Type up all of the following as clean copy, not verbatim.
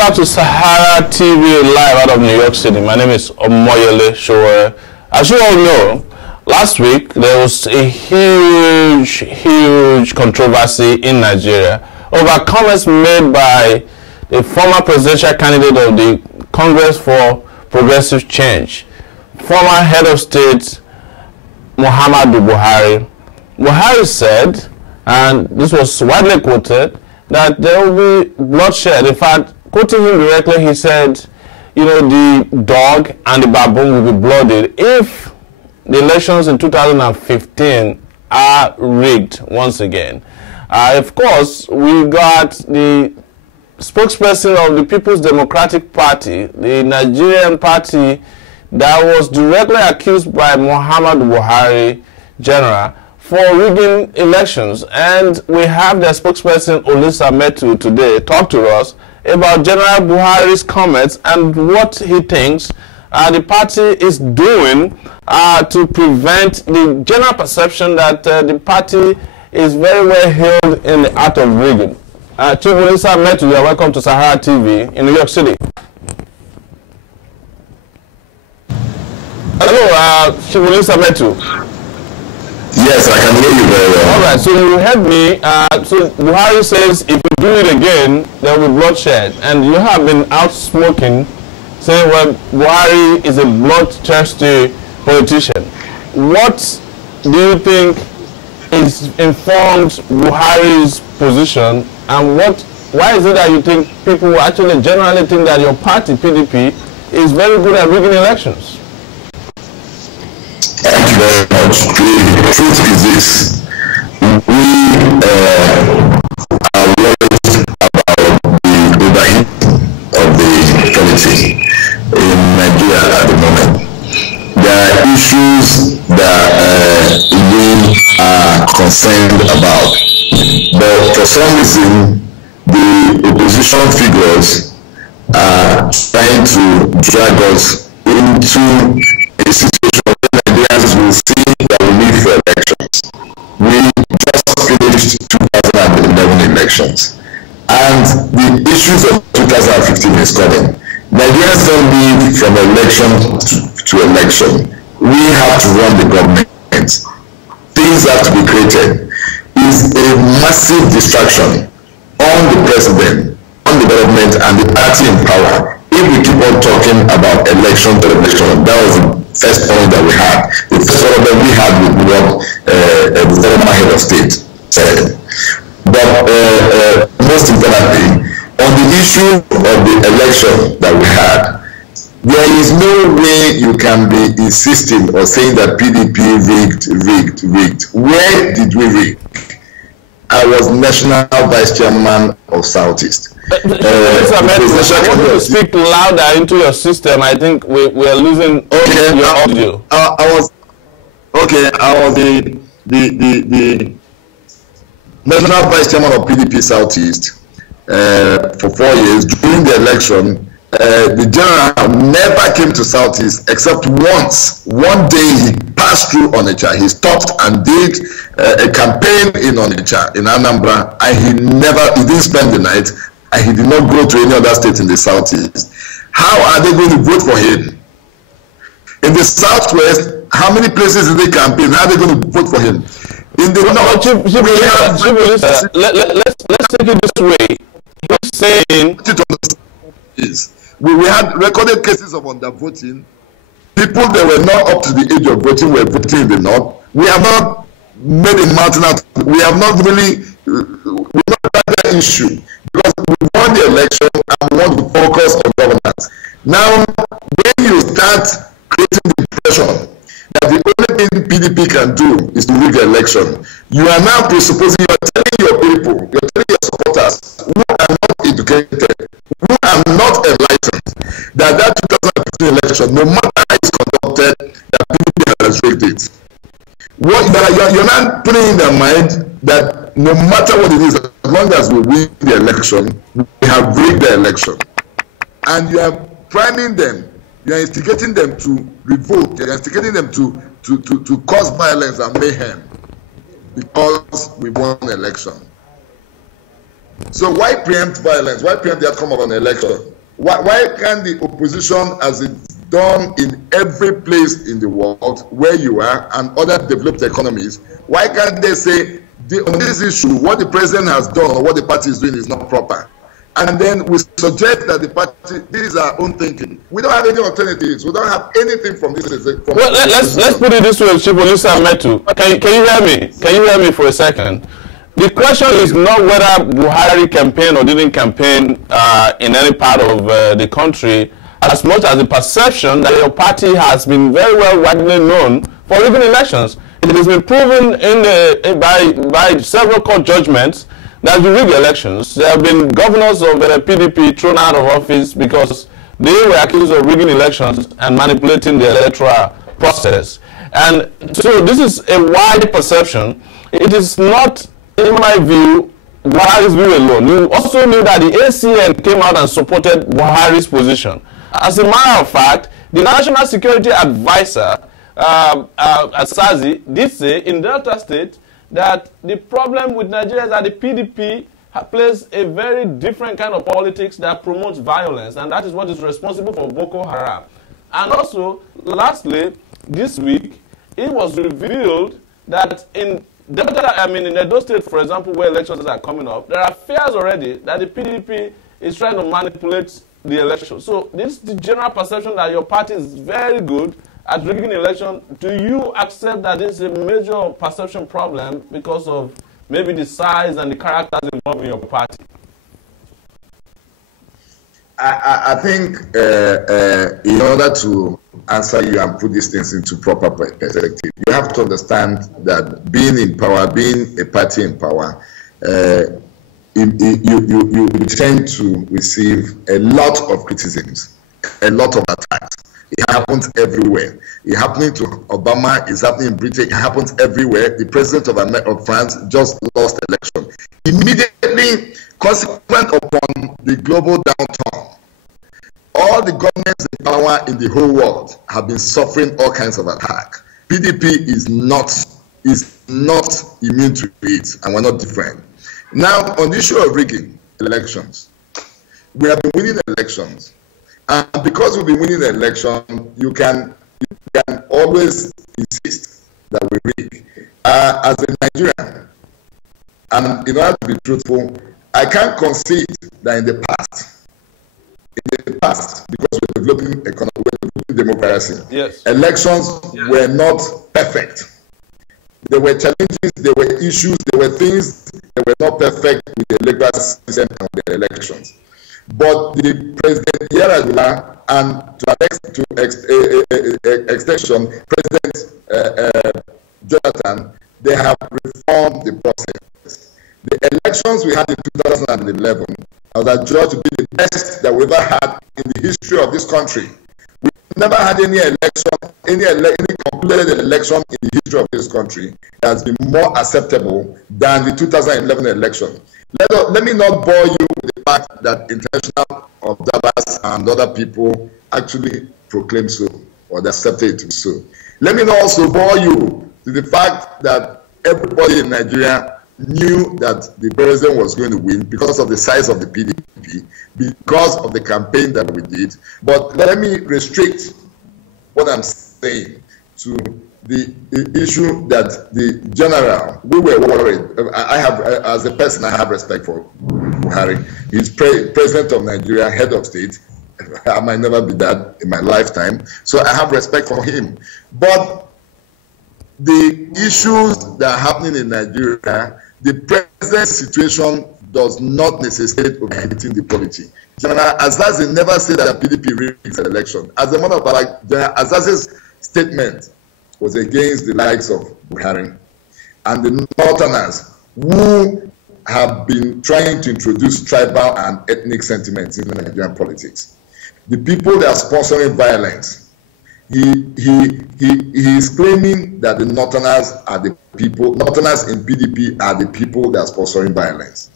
back to SaharaTV live out of New York City. My name is Omoyele Sowore. As you all know, last week there was a huge controversy in Nigeria over comments made by the former presidential candidate of the Congress for Progressive Change, former head of state Muhammadu Buhari. Buhari said, and this was widely quoted, that there will be bloodshed. In fact, quoting him directly, he said, you know, the dog and the baboon will be blooded if the elections in 2015 are rigged once again. Of course, we got the spokesperson of the People's Democratic Party, the Nigerian party that was directly accused by Muhammadu Buhari, General, for rigging elections. And we have their spokesperson, Olisa Metuh, today talk to us about General Buhari's comments and what he thinks the party is doing to prevent the general perception that the party is very well held in the art of rigging. Chief Olisa Metuh, you are welcome to SaharaTV in New York City. Hello, Chief Olisa Metuh. Yes, I can hear you very well. All right, so you heard me. So Buhari says if you do it again, there will be bloodshed. And you have been outspoken, saying, well, Buhari is a bloodthirsty politician. What do you think informs Buhari's position, and why is it that you think people actually generally think that your party, PDP, is very good at rigging elections? Thank you very much. The truth is this: we are worried about the overheat of the polity in Nigeria at the moment. There are issues that we are concerned about, but for some reason, the opposition figures are trying to drag us into a situation where Nigerians will see that we need for elections. We just finished 2011 elections, and the issues of 2015 is coming. Nigerians don't live from election to election. We have to run the government. Things have to be created. It's a massive distraction on the president, on the government, and the party in power if we keep on talking about election to election. That was the first point that we had. The first point that we had with what the former head of state said. But most importantly, on the issue of the election that we had, there is no way you can be insisting or saying that PDP rigged. Where did we rig? I was National Vice Chairman of Southeast. Speak louder into your system. I think we are losing your audio. I was the National Vice Chairman of PDP Southeast for 4 years. During the election, the general never came to Southeast except once. One day he passed through Onitsha. He stopped and did a campaign in Onitsha, in Anambra, and he didn't spend the night, and he did not go to any other state in the Southeast. How are they going to vote for him? In the Southwest, how many places did they campaign? How are they going to vote for him? In the North, let's take it this way. He's saying we had recorded cases of undervoting. People that were not up to the age of voting were voting in the North. We have not made a mountain out. We have not really had that issue because we won the election and we want to focus on governance. Now, when you start creating the impression that the only thing PDP can do is to rig the election, you are now presupposing, you are telling your people, you are telling your supporters who are not educated, who are not enlightened, that 2015 election, no matter how it's conducted, that PDP has rigged it. You're not putting in their mind that no matter what it is, as long as we win the election, we have rigged the election. And you are priming them, you are instigating them to revolt, you are instigating them to cause violence and mayhem because we won the election. So why preempt violence? Why preempt the outcome of an election? Why can't the opposition, as it's done in every place in the world where you are and other developed economies, why can't they say, on this issue, what the president has done or what the party is doing is not proper? And then we suggest that the party, this is our own thinking. We don't have any alternatives. We don't have anything from this. Well, let's put it this way, Chief Olisa Metuh. Can you hear me? Can you hear me for a second? The question is not whether Buhari campaigned or didn't campaign in any part of the country, as much as the perception that your party has been very well widely known for rigging elections. It has been proven by several court judgments that you rig elections. There have been governors of the PDP thrown out of office because they were accused of rigging elections and manipulating the electoral process. And so this is a wide perception. It is not, in my view, Buhari's view alone. You also knew that the ACN came out and supported Buhari's position. As a matter of fact, the National Security Advisor at SASI did say in Delta State that the problem with Nigeria is that the PDP plays a very different kind of politics that promotes violence, and that is what is responsible for Boko Haram. And also, lastly, this week, it was revealed that in Edo State, for example, where elections are coming up, there are fears already that the PDP is trying to manipulate the election. So this is the general perception that your party is very good at rigging election. Do you accept that this is a major perception problem because of maybe the size and the characters involved in your party? I think in order to answer you and put these things into proper perspective, you have to understand that being in power, being a party in power, you tend to receive a lot of criticisms, a lot of attacks. It happens everywhere. It's happening to Obama, it's happening in Britain, it happens everywhere. The president of France just lost election. Immediately, consequent upon the global downturn, all the governments in power in the whole world have been suffering all kinds of attack. PDP is not immune to it, and we're not different. Now, on the issue of rigging elections, we have been winning elections. And because we've been winning the election, you can always insist that we rig. As a Nigerian, and in order to be truthful, I can't concede that in the past, because we're developing economy, we're developing democracy, yes, elections were not perfect. There were challenges, there were issues, there were things that were not perfect with the electoral system and the elections. But the President Yaradula and to extension, President Jonathan, they have reformed the process. The elections we had in 2011 are adjudged to be the best that we've ever had in the history of this country. We've never had any election, any concluded election in the history of this country that has been more acceptable than the 2011 election. Let me not bore you with the fact that international observers and other people actually proclaim so, or they accepted it to be so. Let me not also bore you with the fact that everybody in Nigeria knew that the president was going to win because of the size of the PDP, because of the campaign that we did. But let me restrict what I'm saying to the issue that the general, we were worried. I have, as a person, I have respect for Buhari. He's president of Nigeria, head of state. I might never be that in my lifetime. So I have respect for him. But the issues that are happening in Nigeria, the present situation does not necessitate overheating the polity. General Azazi never said that PDP rigged the election. As a matter of fact, General Azazi's statement was against the likes of Buhari and the Northerners who have been trying to introduce tribal and ethnic sentiments in Nigerian politics. The people that are sponsoring violence, he is claiming that the Northerners are the people, Northerners in PDP are the people that are sponsoring violence.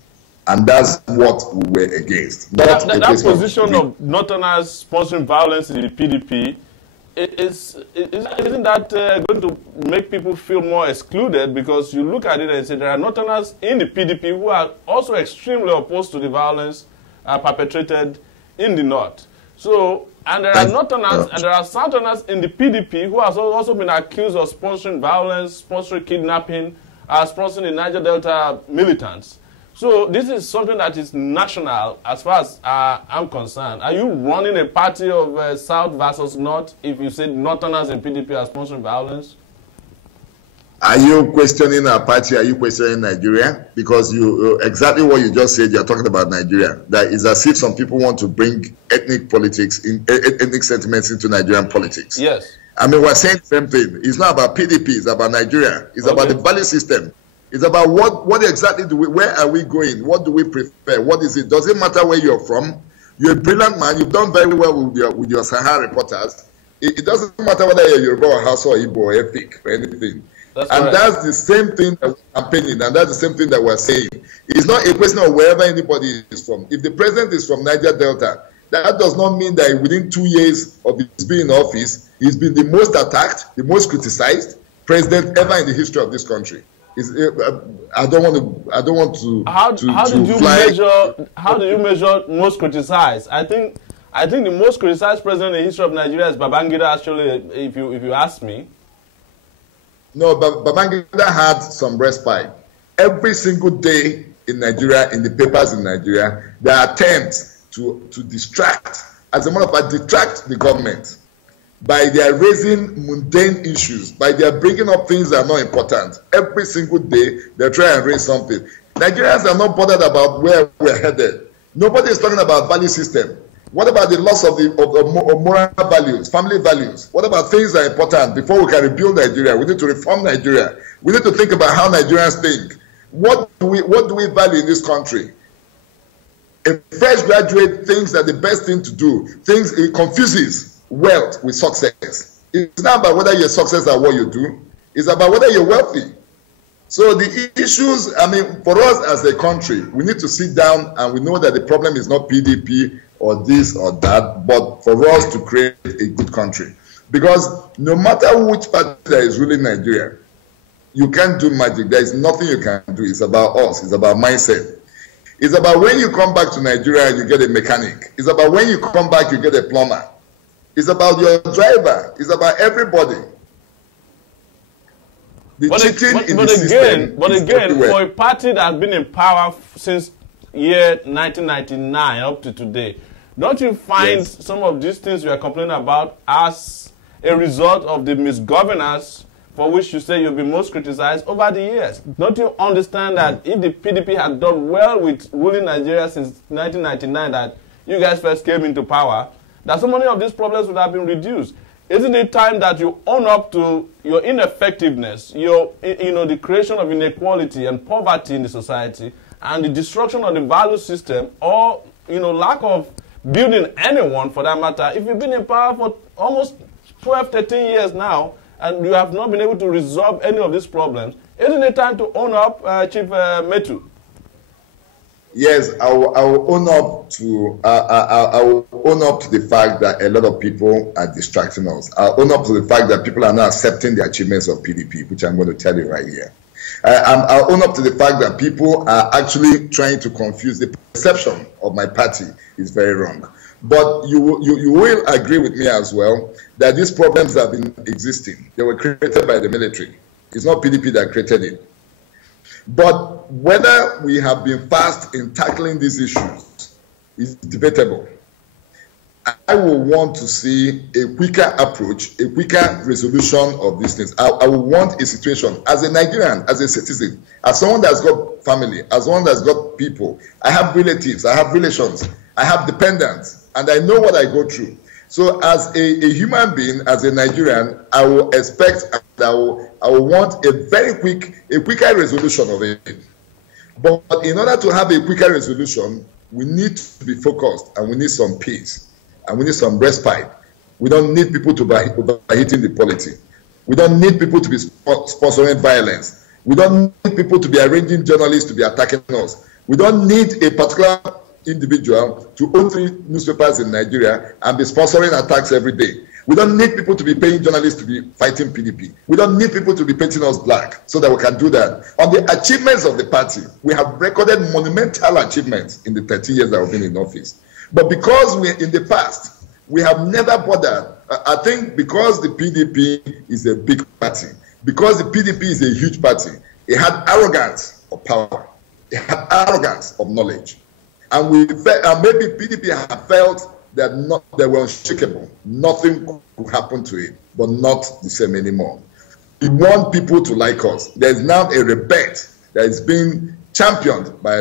And that's what we were against. That position of Northerners sponsoring violence in the PDP, isn't that going to make people feel more excluded? Because you look at it and say there are Northerners in the PDP who are also extremely opposed to the violence perpetrated in the north. So, and there are northerners and there are southerners in the PDP who have also been accused of sponsoring violence, sponsoring kidnapping, sponsoring the Niger Delta militants. So this is something that is national as far as I'm concerned. Are you running a party of South versus North if you say northerners in PDP are sponsoring violence? Are you questioning our party? Are you questioning Nigeria? Because you exactly what you just said, you're talking about Nigeria. That is as if some people want to bring ethnic politics, ethnic sentiments into Nigerian politics. Yes. I mean, we're saying the same thing. It's not about PDP, it's about Nigeria. It's about the value system. It's about what exactly do we, where are we going? What do we prefer? What is it? Does it matter where you're from? You're a brilliant man. You've done very well with your Sahara reporters. It doesn't matter whether you're Yoruba or Hausa or Igbo or Efik or anything. That's the same thing that we're campaigning, and that's the same thing that we're saying. It's not a question of wherever anybody is from. If the president is from Niger Delta, that does not mean that within 2 years of his being in office, he's been the most attacked, the most criticized president ever in the history of this country. I don't want to. How do you measure most criticized? I think the most criticized president in the history of Nigeria is Babangida. Actually, if you ask me. No, but Babangida had some respite. Every single day in Nigeria, in the papers in Nigeria, there are attempts to distract, as a matter of fact, detract the government by their raising mundane issues, by their bringing up things that are not important. Every single day, they try and raise something. Nigerians are not bothered about where we're headed. Nobody is talking about value system. What about the loss of moral values, family values? What about things that are important? Before we can rebuild Nigeria, we need to reform Nigeria. We need to think about how Nigerians think. What do we value in this country? A fresh graduate thinks that the best thing to do, it confuses wealth with success. It's not about whether you're success at what you do. It's about whether you're wealthy. So the issues, I mean, for us as a country, we need to sit down and we know that the problem is not PDP or this or that, but for us to create a good country. Because no matter which party that is ruling Nigeria, you can't do magic. There is nothing you can do. It's about us. It's about mindset. It's about when you come back to Nigeria and you get a mechanic. It's about when you come back, you get a plumber. It's about your driver. It's about everybody. But again, for a party that has been in power since year 1999 up to today, don't you find some of these things you are complaining about as a result of the misgovernance for which you say you've been most criticized over the years? Don't you understand that if the PDP had done well with ruling Nigeria since 1999, that you guys first came into power, that so many of these problems would have been reduced? Isn't it time that you own up to your ineffectiveness, the creation of inequality and poverty in the society, and the destruction of the value system, or lack of building anyone for that matter? If you've been in power for almost 12, 13 years now, and you have not been able to resolve any of these problems, isn't it time to own up, Chief Metuh? Yes, I will own up to the fact that a lot of people are distracting us. I'll own up to the fact that people are not accepting the achievements of PDP, which I'm going to tell you right here. I'll own up to the fact that people are actually trying to confuse. The perception of my party is very wrong. But you will agree with me as well that these problems have been existing. They were created by the military. It's not PDP that created it. But whether we have been fast in tackling these issues is debatable. I will want to see a quicker approach, a quicker resolution of these things. I will want a situation as a Nigerian, as a citizen, as someone that's got family, as someone that's got people. I have relatives, I have relations, I have dependents, and I know what I go through. So as a human being, as a Nigerian, I will expect and I will want a quicker resolution of it. But in order to have a quicker resolution, we need to be focused and we need some peace and we need some respite. We don't need people to be overheating the polity. We don't need people to be sponsoring violence. We don't need people to be arranging journalists to be attacking us. We don't need a particular individual to own 3 newspapers in Nigeria and be sponsoring attacks every day. We don't need people to be paying journalists to be fighting PDP. We don't need people to be painting us black so that we can do that. On the achievements of the party, we have recorded monumental achievements in the 30 years that we've been in office. But because in the past, we have never bothered, I think because the PDP is a big party, because the PDP is a huge party, it had arrogance of power, it had arrogance of knowledge. And maybe PDP had felt that they were unshakable. Nothing could happen to it, but not the same anymore. We want people to like us. There's now a rebate that is being championed by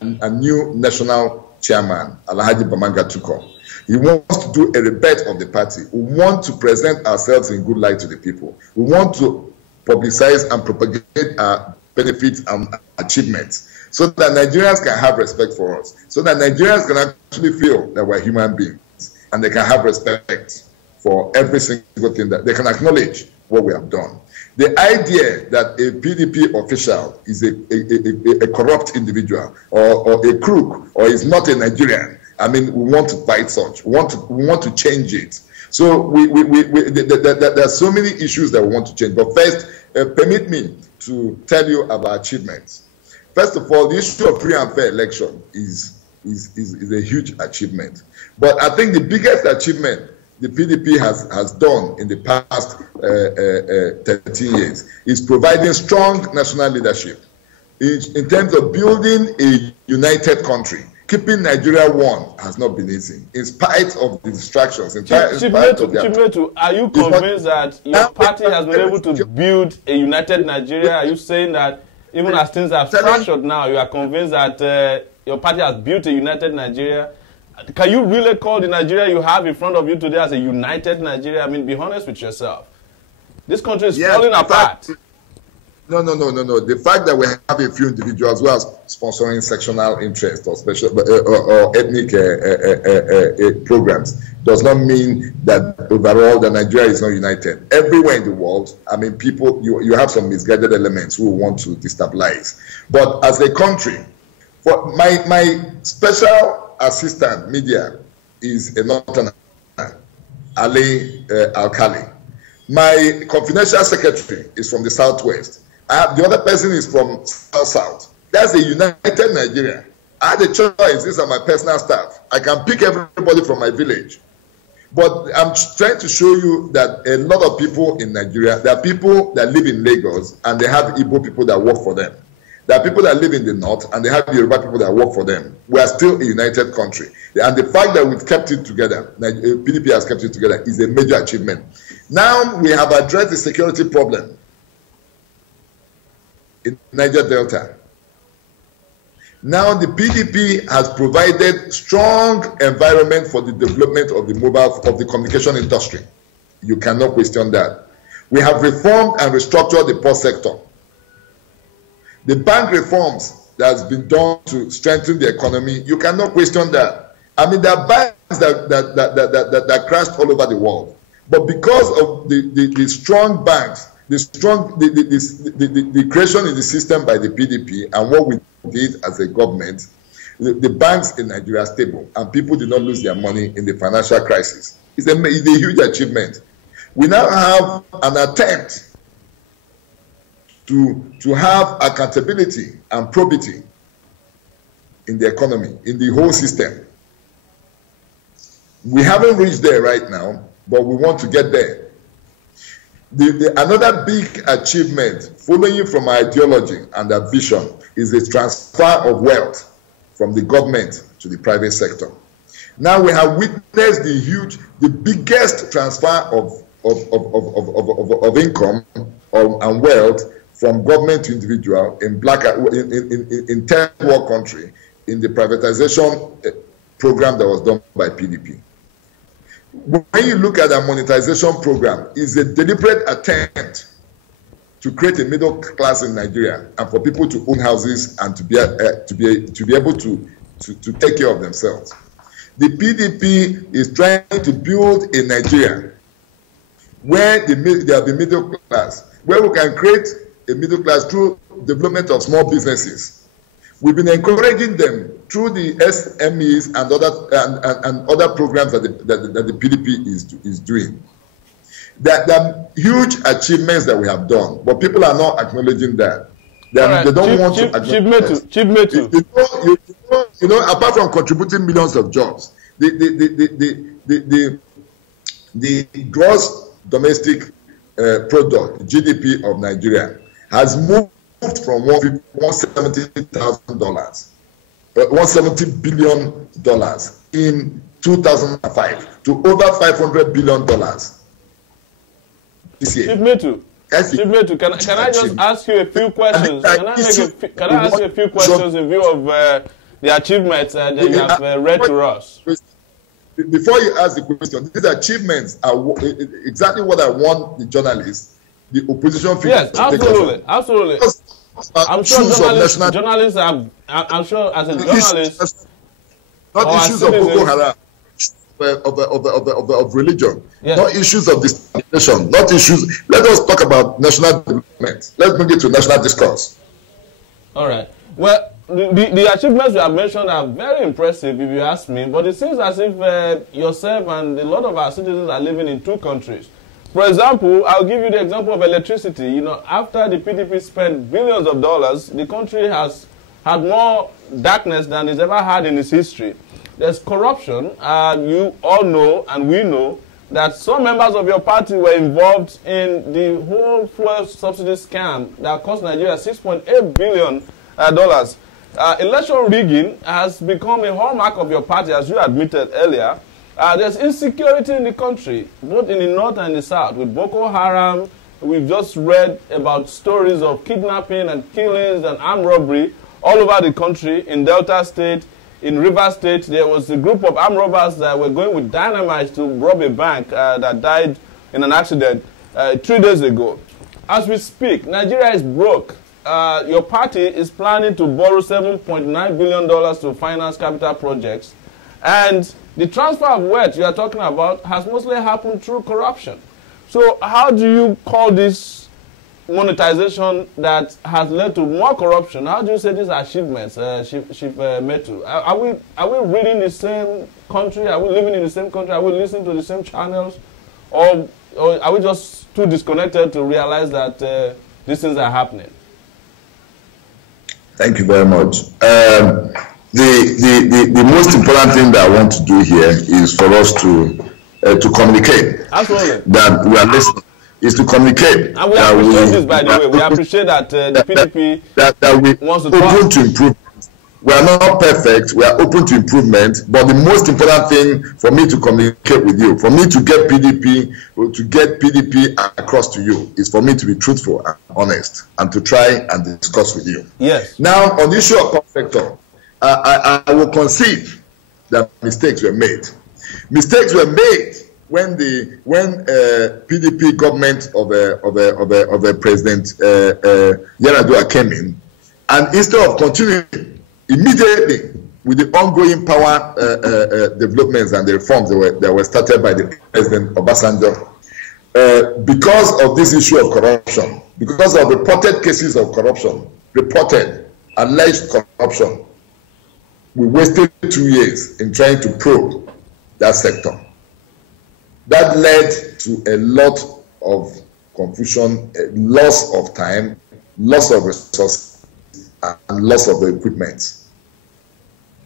a new national chairman, Alhaji Bamanga Tuko. He wants to do a rebate of the party. We want to present ourselves in good light to the people. We want to publicize and propagate our benefits and achievements so that Nigerians can have respect for us, so that Nigerians can actually feel that we're human beings and they can have respect for every single thing, that they can acknowledge what we have done. The idea that a PDP official is a corrupt individual or a crook or is not a Nigerian, I mean, we want to fight such. We want to change it. So there are so many issues that we want to change. But first, permit me to tell you about achievements. First of all, the issue of free and fair election is a huge achievement. But I think the biggest achievement the PDP has done in the past 13 years is providing strong national leadership in terms of building a united country. Keeping Nigeria one has not been easy, in spite of the distractions. Chief Metuh, are you convinced that your party has been able to build a united Nigeria? Are you saying that even as things are fractured now, you are convinced that your party has built a united Nigeria? Can you really call the Nigeria you have in front of you today as a united Nigeria? I mean, be honest with yourself. This country is falling apart. No. The fact that we have a few individuals who are sponsoring sectional interest or special or ethnic programs does not mean that overall the Nigeria is not united. Everywhere in the world, I mean, people, you have some misguided elements who want to destabilize. But as a country, for my special assistant media is a Northerner, Ali Alkali. My confidential secretary is from the Southwest. The other person is from South. That's a united Nigeria. I had a choice. These are my personal staff. I can pick everybody from my village. But I'm trying to show you that a lot of people in Nigeria, there are people that live in Lagos and they have Igbo people that work for them. There are people that live in the north and they have Yoruba people that work for them. We are still a united country. And the fact that we've kept it together, PDP has kept it together, is a major achievement. Now we have addressed the security problem in Niger Delta. Now the PDP has provided strong environment for the development of the communication industry. You cannot question that. We have reformed and restructured the port sector. The bank reforms that has been done to strengthen the economy, you cannot question that. I mean, there are banks that crashed all over the world. But because of the strong banks, the creation in the system by the PDP and what we did as a government, the banks in Nigeria are stable and people did not lose their money in the financial crisis. It's a huge achievement. We now have an attempt to have accountability and probity in the economy, in the whole system. We haven't reached there right now, but we want to get there. Another big achievement following from our ideology and our vision is the transfer of wealth from the government to the private sector. Now we have witnessed the biggest transfer of income and wealth from government to individual in third world country in the privatization program that was done by PDP. When you look at our monetization program, it's a deliberate attempt to create a middle class in Nigeria and for people to own houses and to be able to take care of themselves. The PDP is trying to build a Nigeria where there will be middle class, where we can create a middle class through development of small businesses. We've been encouraging them through the SMEs and other programs that the PDP is doing. There are huge achievements that we have done, but people are not acknowledging that. They don't want to acknowledge. Chief Metuh. You know, apart from contributing millions of jobs, the gross domestic product, GDP of Nigeria, has moved from $170 billion in 2005 to over $500 billion this year. Chief Metuh, can I just ask you a few questions? Can I ask you a few questions in view of the achievements that you have read to us? Before you ask the question, these achievements are exactly what I want the journalists, the opposition figures. Yes, absolutely, absolutely. I'm sure journalists have. I'm sure as a journalist, not issues of Boko Haram, of religion, yes. Not issues of discrimination, not issues. Let us talk about national development. Let's bring it to national discourse. All right. Well, the achievements you have mentioned are very impressive, if you ask me. But it seems as if yourself and a lot of our citizens are living in two countries. For example, I'll give you the example of electricity. You know, after the PDP spent billions of dollars, the country has had more darkness than it's ever had in its history. There's corruption. You all know, and we know, that some members of your party were involved in the whole fuel subsidy scam that cost Nigeria $6.8 billion. Election rigging has become a hallmark of your party, as you admitted earlier. There's insecurity in the country, both in the north and the south, with Boko Haram. We've just read about stories of kidnapping and killings and armed robbery all over the country. In Delta State, in River State, there was a group of armed robbers that were going with dynamite to rob a bank that died in an accident 3 days ago. As we speak, Nigeria is broke. Your party is planning to borrow $7.9 billion to finance capital projects. And the transfer of wealth you are talking about has mostly happened through corruption. So how do you call this monetization that has led to more corruption? How do you say these achievements, Chief Metuh? Are we reading the same country? Are we living in the same country? Are we listening to the same channels? Or are we just too disconnected to realize that these things are happening? Thank you very much. The most important thing that I want to do here is for us to communicate. Absolutely. That we are listening. Is to communicate. And we appreciate this, by the way. We appreciate that the PDP that we wants to open to improve. We are not perfect. We are open to improvement. But the most important thing for me to communicate with you, for me to get PDP across to you, is for me to be truthful and honest and to try and discuss with you. Yes. Now, on the issue of power sector, I will concede that mistakes were made. Mistakes were made when PDP government of President Yar'Adua came in, and instead of continuing immediately with the ongoing power developments and the reforms that were started by the President Obasanjo, because of this issue of corruption, because of reported cases of corruption, alleged corruption, we wasted 2 years in trying to probe that sector. That led to a lot of confusion, loss of time, loss of resources, and loss of the equipment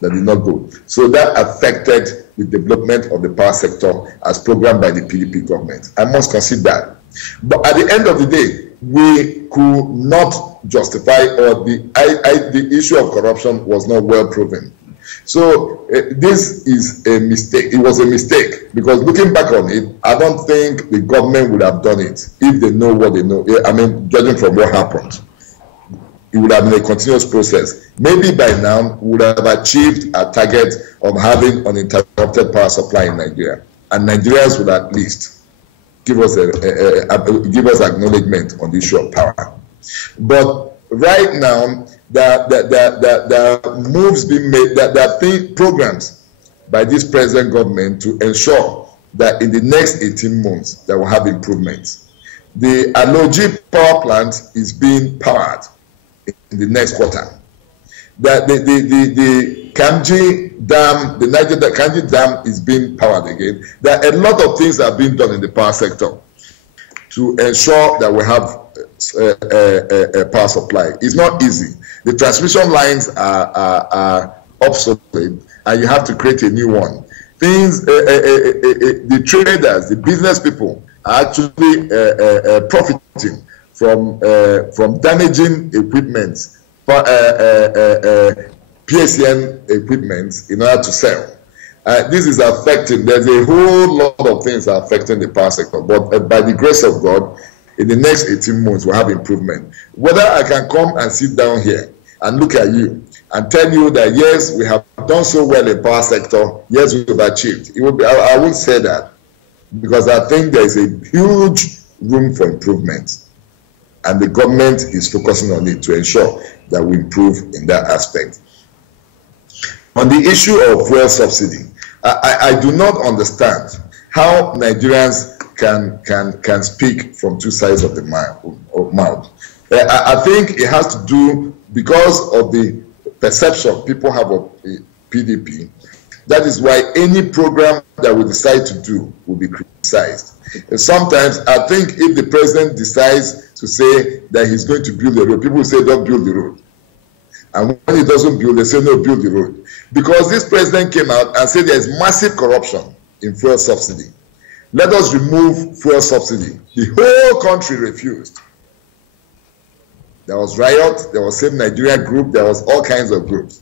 that did not go. So that affected the development of the power sector as programmed by the PDP government. I must concede that. But at the end of the day, we could not justify, or the issue of corruption was not well proven. So this is a mistake. It was a mistake, because looking back on it, I don't think the government would have done it if they know what they know. I mean, judging from what happened, it would have been a continuous process. Maybe by now we would have achieved a target of having uninterrupted power supply in Nigeria, and Nigerians would at least give us acknowledgement on the issue of power. But right now, the moves being made, there are programs by this present government to ensure that in the next 18 months that will have improvements. The Aloji power plant is being powered in the next quarter. The Kamji Dam, the Niger Kamji Dam is being powered again. There are a lot of things that are being done in the power sector to ensure that we have a power supply. It's not easy. The transmission lines are obsolete, and you have to create a new one. means the traders, the business people are actually profiting from damaging equipment, PSN equipment in order to sell. This is affecting, there's a whole lot of things affecting the power sector, but by the grace of God, in the next 18 months, we'll have improvement. Whether I can come and sit down here and look at you and tell you that, yes, we have done so well in power sector, yes, we've achieved. It would be, I won't say that, because I think there is a huge room for improvement, and the government is focusing on it to ensure that we improve in that aspect. On the issue of fuel subsidy, I do not understand how Nigerians can speak from two sides of the mouth. I think it has to do because of the perception people have of PDP. That is why any program that we decide to do will be criticized. And sometimes I think if the president decides to say that he's going to build a road, people will say don't build the road. And when he doesn't build, they say no, build the road. Because this president came out and said there's massive corruption in fuel subsidy. Let us remove fuel subsidy. The whole country refused. There was riot, there was Save Nigeria group, there was all kinds of groups.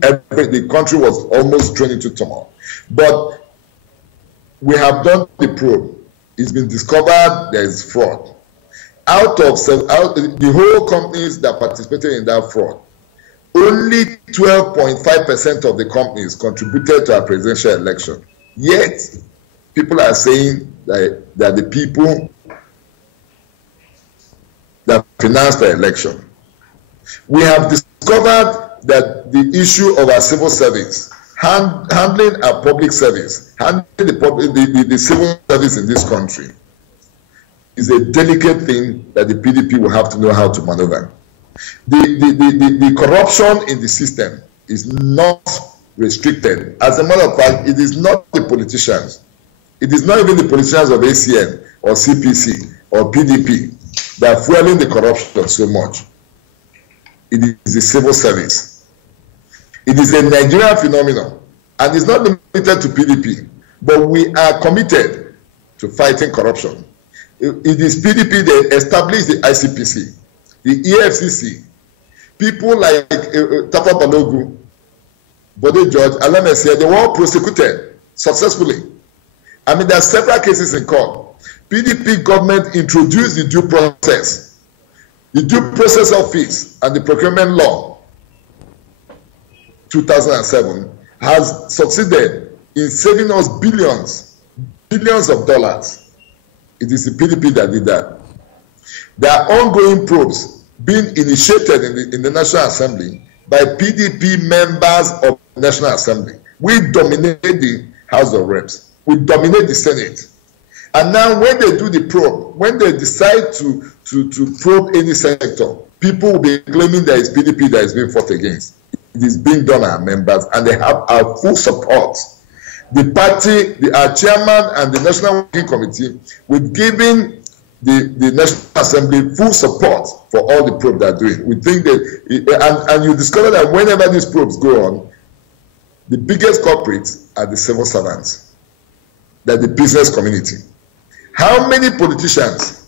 The country was almost thrown into turmoil. But we have done the probe. It's been discovered there is fraud. Out of the whole companies that participated in that fraud, only 12.5% of the companies contributed to our presidential election. Yet, people are saying that the people that financed the election. We have discovered that the issue of our civil service, handling our public service, handling the civil service in this country, is a delicate thing that the PDP will have to know how to maneuver. The corruption in the system is not restricted. As a matter of fact, it is not the politicians. It is not even the politicians of ACN or CPC or PDP that are fueling the corruption so much. It is the civil service. It is a Nigerian phenomenon, and it's not limited to PDP, but we are committed to fighting corruption. It is PDP that established the ICPC, the EFCC. People like Tafa Balogu, Bode George, Alamesia, they were all prosecuted successfully. I mean, there are several cases in court. PDP government introduced the due process office and the procurement law, 2007, has succeeded in saving us billions of dollars. It is the PDP that did that. There are ongoing probes being initiated in the National Assembly by PDP members of the National Assembly. We dominate the House of Reps. We dominate the Senate. And now when they do the probe, when they decide to probe any sector, people will be claiming there is PDP that is being fought against. It is being done by our members, and they have our full support. The party, our chairman and the National Working Committee, we've given the National Assembly full support for all the probes they are doing. We think that, and you discover that whenever these probes go on, the biggest culprits are the civil servants, that the business community. How many politicians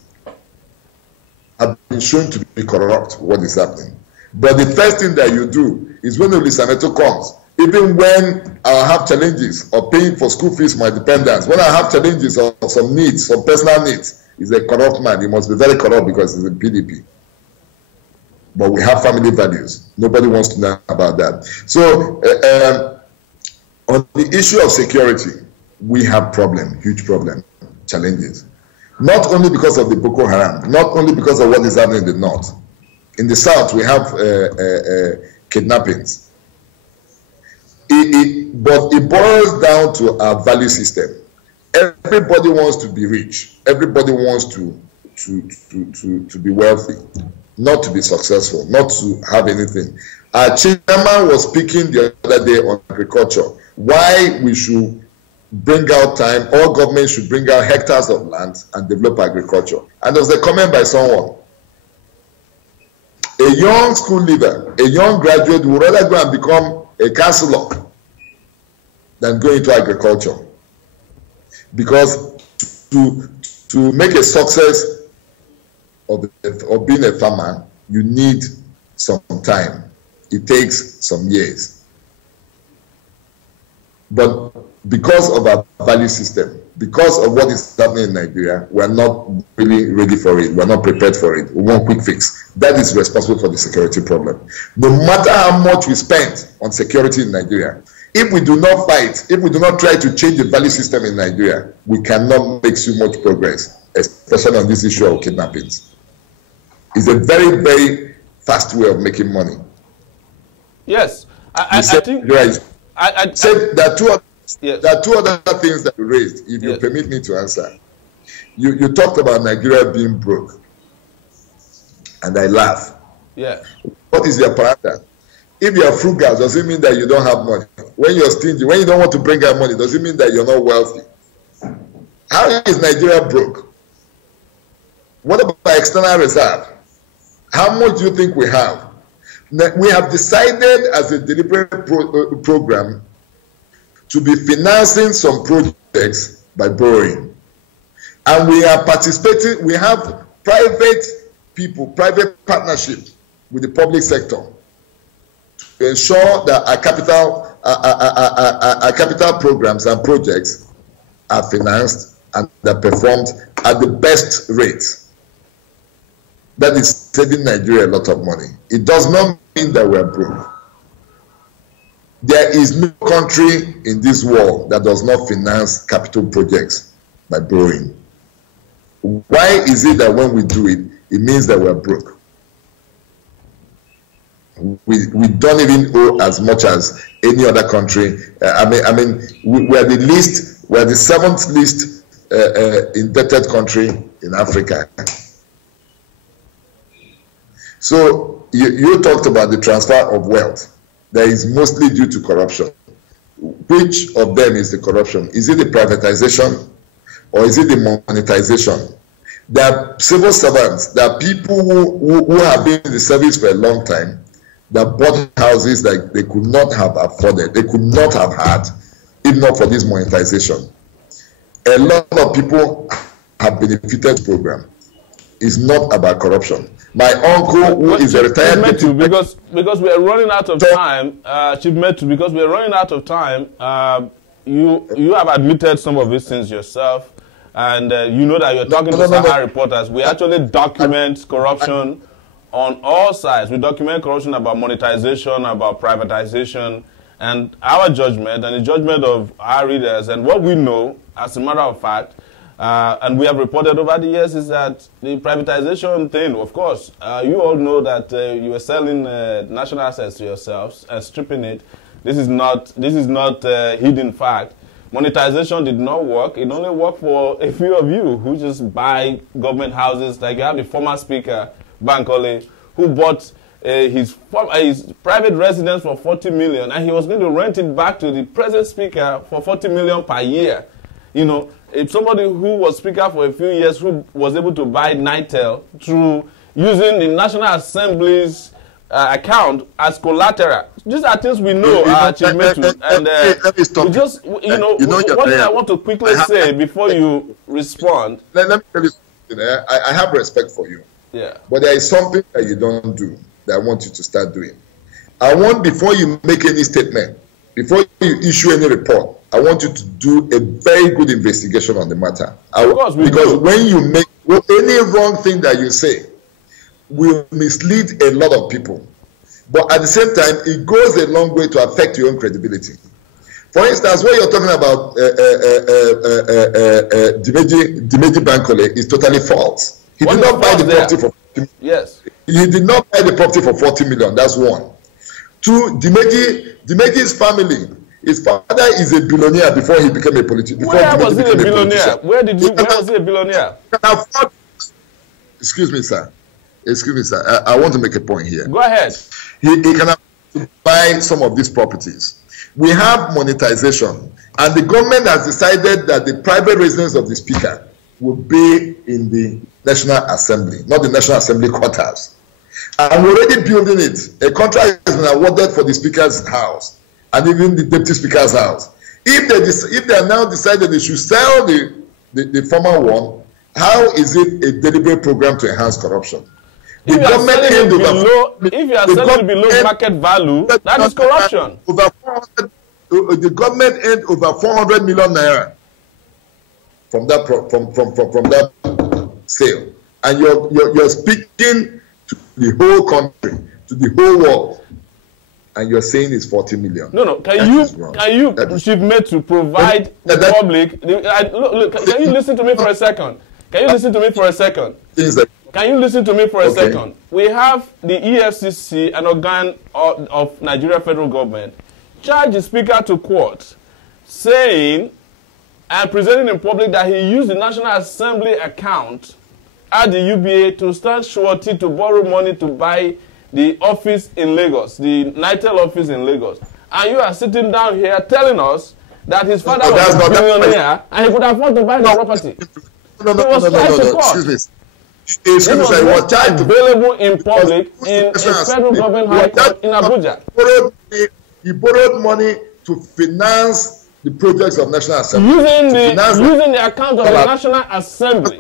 have been shown to be corrupt? What is happening? But the first thing that you do is when Olisa Metuh comes, even when I have challenges of paying for school fees for my dependents, when I have challenges of some needs, some personal needs, he's a corrupt man. He must be very corrupt because he's in PDP. But we have family values. Nobody wants to know about that. So on the issue of security, we have huge problem, challenges. Not only because of the Boko Haram, not only because of what is happening in the north. In the south, we have kidnappings. But it boils down to our value system. Everybody wants to be rich. Everybody wants to be wealthy, not to be successful, not to have anything. Our chairman was speaking the other day on agriculture. Why we should bring out time, all governments should bring out hectares of land and develop agriculture. And there was a comment by someone. A young school leaver, a young graduate would rather go and become a counselor than going into agriculture. Because to make a success of being a farmer, you need some time. It takes some years. But because of our value system, because of what is happening in Nigeria, we are not really ready for it. We are not prepared for it. We want quick fix. That is responsible for the security problem. No matter how much we spend on security in Nigeria, if we do not fight, if we do not try to change the value system in Nigeria, we cannot make so much progress, especially on this issue of kidnappings. It's a very, very fast way of making money. Yes, I think... I said there are two other things that you raised, if you yes. permit me to answer. You talked about Nigeria being broke, and I laugh. Yeah. What is your parameter? If you are frugal, does it mean that you don't have money? When you're stingy, when you don't want to bring out money, does it mean that you're not wealthy? How is Nigeria broke? What about external reserve? How much do you think we have? We have decided as a deliberate program to be financing some projects by borrowing. And we are participating, we have private people, private partnership with the public sector to ensure that our capital programs and projects are financed and are performed at the best rates. That is saving Nigeria a lot of money. It does not mean that we are broke. There is no country in this world that does not finance capital projects by borrowing. Why is it that when we do it, it means that we are broke? We don't even owe as much as any other country. I mean, we are the least, we are the seventh least indebted country in Africa. So you talked about the transfer of wealth that is mostly due to corruption. Which of them is the corruption? Is it the privatization or is it the monetization? There are civil servants, there are people who have been in the service for a long time that bought houses that they could not have afforded, they could not have had if not for this monetization. A lot of people have benefited from the program. It's not about corruption. My uncle, who is a retired Metuh, because we are running out of time, Chief Metuh, because we are running out of time, you have admitted some of these things yourself, and you know that you're talking to Sahara reporters. We actually document corruption on all sides. We document corruption about monetization, about privatization, and our judgment, and the judgment of our readers, and what we know, as a matter of fact, and we have reported over the years, is that the privatization thing, of course, you all know that you were selling national assets to yourselves and stripping it. This is not hidden fact. Monetization did not work. It only worked for a few of you who just buy government houses. Like you have the former speaker, Bankole, who bought his private residence for 40 million, and he was going to rent it back to the present speaker for 40 million per year. You know, if somebody who was speaker for a few years who was able to buy Nitel through using the National Assembly's account as collateral. These are things we know, Chief Metuh. And we just, you know one thing I want to quickly say before you respond. Let me tell you something. I have respect for you. Yeah. But there is something that you don't do that I want you to start doing. I want, before you make any statement, before you issue any report, I want you to do a very good investigation on the matter. Because when you make any wrong thing that you say will mislead a lot of people. But at the same time, it goes a long way to affect your own credibility. For instance, what you're talking about, Dimeji Bankole, is totally false. He did not buy the property for 40 million. Yes. He did not buy the property for 40 million. That's one. Two, Dimeji's family, his father is a billionaire before he became a politician. Where was he a billionaire? Where was he a billionaire? Excuse me, sir. I want to make a point here. Go ahead. He can buy some of these properties. We have monetization, and the government has decided that the private residence of the speaker will be in the National Assembly, not the National Assembly quarters. And we're already building it. A contract has been awarded for the speaker's house and even the deputy speaker's house. If they are now decided they should sell the former one, how is it a deliberate program to enhance corruption? If you are selling below market value, that is corruption. The government earned over 400 million naira from that sale, and you're speaking to the whole country, to the whole world, and you're saying it's 40 million. No. Can you, Chief Metuh, provide the public? Look, can you listen to me for a second? Can you listen to me for a second? We have the EFCC, an organ of Nigeria federal government, charged the speaker to court, saying and presenting in public that he used the National Assembly account at the UBA to stand surety to borrow money to buy the office in Lagos, the Untitled office in Lagos. And you are sitting down here telling us that his father was a billionaire and he could afford to buy the property. No, excuse me. It was available in public in a federal government high court in Abuja. He borrowed money to finance the projects of National Assembly. Using the account of the National Assembly.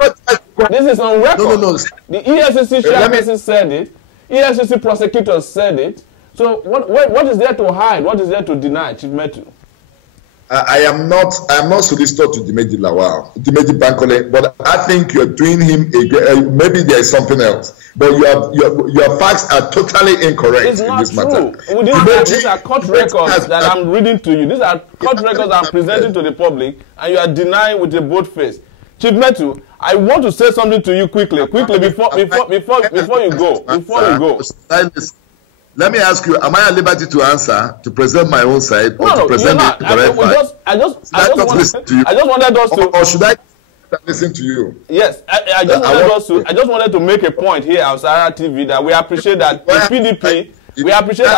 This is on record. No. The EFCC chairperson said it. EFCC prosecutors said it. So what is there to hide? What is there to deny, Chief Metuh? I am not solicitor to Dimeji Bankole, but I think you're doing him maybe there is something else. But your facts are totally incorrect in this matter. These are court records that I'm reading to you. These are court records I'm presenting to the public, and you are denying with a bold face. Chief Metuh, I want to say something to you quickly before you go. Let me ask you, am I at liberty to answer, to present my own side, or to present the correct fact? I just wanted us to... Or should I listen to you? Yes, I just wanted to make a point here on SaharaTV that we appreciate that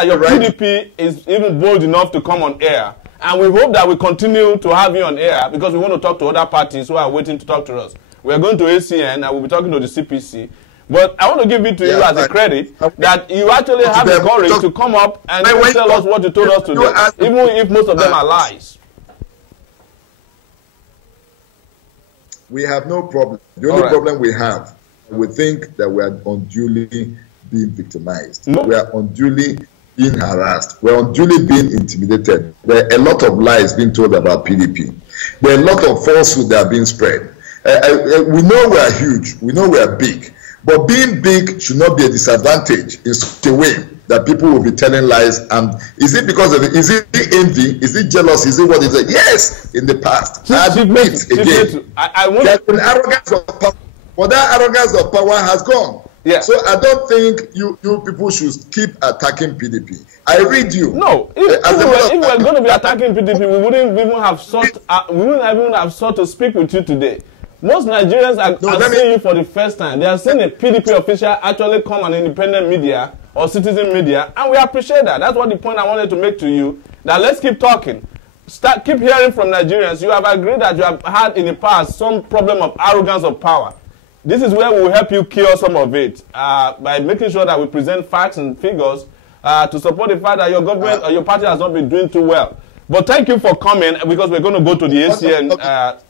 your PDP is even bold enough to come on air. And we hope that we continue to have you on air because we want to talk to other parties who are waiting to talk to us. We are going to ACN and we'll be talking to the CPC. But I want to give it to you as a credit that you actually have the courage to come up and tell us what you told us today, even if most of them are lies. We have no problem. The only problem we have, we think that we are unduly being victimized. We are unduly being harassed. We are unduly being intimidated. There are a lot of lies being told about PDP. There are a lot of falsehood that are being spread. We know we are huge. We know we are big. But being big should not be a disadvantage in such a way that people will be telling lies. And is it because of it? Is it envy? Is it jealousy? Is it what is it? Yes, in the past. I admit again. There's been arrogance of power. But that arrogance of power has gone. Yeah. So I don't think you people should keep attacking PDP. I read you. No, if we're going to be attacking PDP, we wouldn't even have sought to speak with you today. Most Nigerians are seeing you for the first time. They are seeing a PDP official actually come on independent media or citizen media, and we appreciate that. That's what the point I wanted to make to you. That let's keep talking. Keep hearing from Nigerians. You have agreed that you have had in the past some problem of arrogance of power. This is where we will help you cure some of it by making sure that we present facts and figures to support the fact that your government or your party has not been doing too well. But thank you for coming because we're going to go to the ACN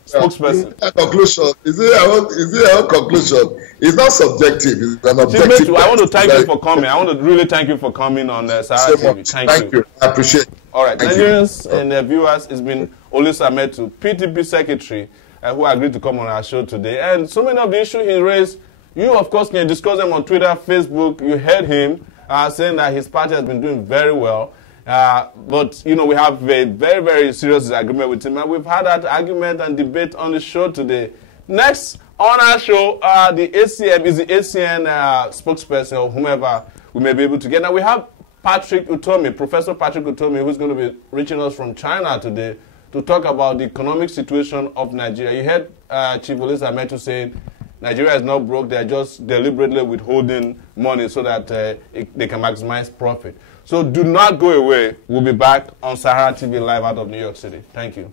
spokesperson. Conclusion. Is it our conclusion? It's not subjective. It's an objective. I want to thank you for coming. I want to really thank you for coming on SaharaTV. Thank you. I appreciate it. All right. Nigerians and their viewers, it's been Olisa Metuh, PDP secretary, who agreed to come on our show today. And so many of the issues he raised, you, of course, can discuss them on Twitter, Facebook. You heard him saying that his party has been doing very well. But, you know, we have a very, very serious disagreement with him. And we've had that argument and debate on the show today. Next on our show, the ACM is the ACN spokesperson or whomever we may be able to get. Now, we have Patrick Utomi, Professor Patrick Utomi, who's going to be reaching us from China today to talk about the economic situation of Nigeria. You heard Chief Olisa Metuh saying Nigeria is not broke. They're just deliberately withholding money so that they can maximize profit. So do not go away. We'll be back on SaharaTV Live out of New York City. Thank you.